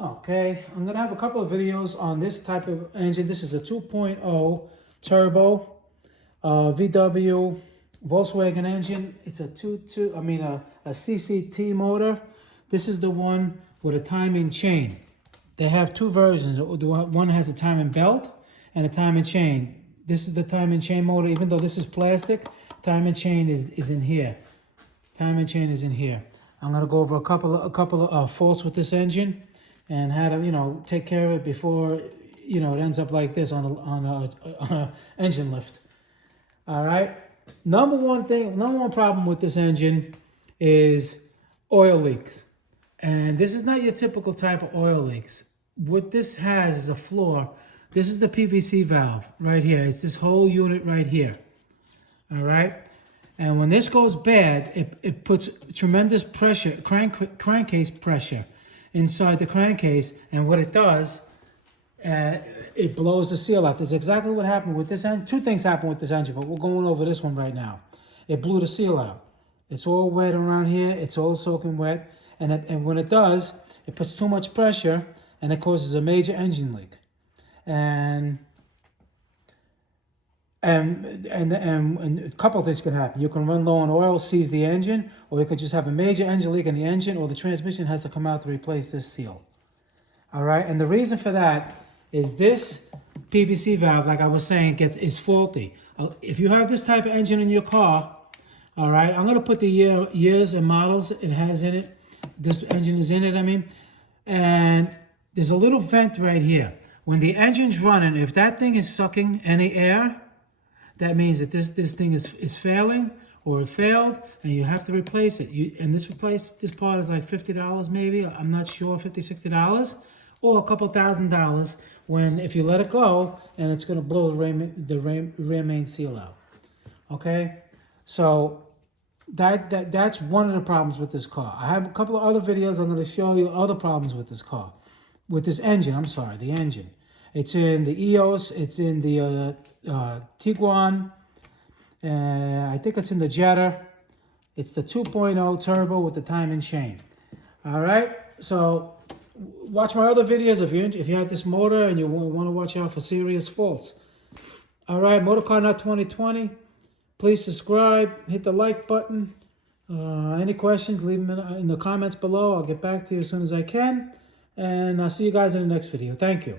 Okay, I'm gonna have a couple of videos on this type of engine. This is a 2.0 turbo VW Volkswagen engine. It's a a CCT motor. This is the one with a timing chain. They have two versions. One has a timing belt and a timing chain. This is the timing chain motor. Even though this is plastic, timing chain is in here. Timing chain is in here. I'm gonna go over a couple of faults with this engine and how to take care of it before it ends up like this on a engine lift. All right. Number one problem with this engine is oil leaks, and this is not your typical type of oil leaks. What this has is a flaw. This is the PVC valve right here. It's this whole unit right here. All right. And when this goes bad, it puts tremendous pressure, crankcase pressure inside the crankcase, and what it does, it blows the seal out. That's exactly what happened with this engine. Two things happened with this engine, but we're going over this one right now. It blew the seal out. It's all wet around here. It's all soaking wet, and when it does, it puts too much pressure, and it causes a major engine leak. And a couple of things can happen. You can run low on oil, seize the engine, or you could just have a major engine leak in the engine, or the transmission has to come out to replace this seal. All right, and the reason for that is this PVC valve, like I was saying, is faulty. If you have this type of engine in your car, all right, I'm gonna put the years and models it has in it. This engine is in it, and there's a little vent right here. When the engine's running, if that thing is sucking any air, that means that this thing is failing, or it failed, and you have to replace it. This part is like $50 maybe. I'm not sure, $50, $60, or a couple $1,000 if you let it go, and it's going to blow the rear main seal out. Okay, so that's one of the problems with this car. I have a couple of other videos. I'm going to show you other problems with this car, with this engine. I'm sorry, the engine. It's in the EOS. It's in the Tiguan. I think it's in the Jetta. It's the 2.0 turbo with the timing chain. All right. So watch my other videos if you have this motor and you want to watch out for serious faults. All right. Motorcar Nut 2020. Please subscribe. Hit the like button. Any questions, leave them in the comments below. I'll get back to you as soon as I can. And I'll see you guys in the next video. Thank you.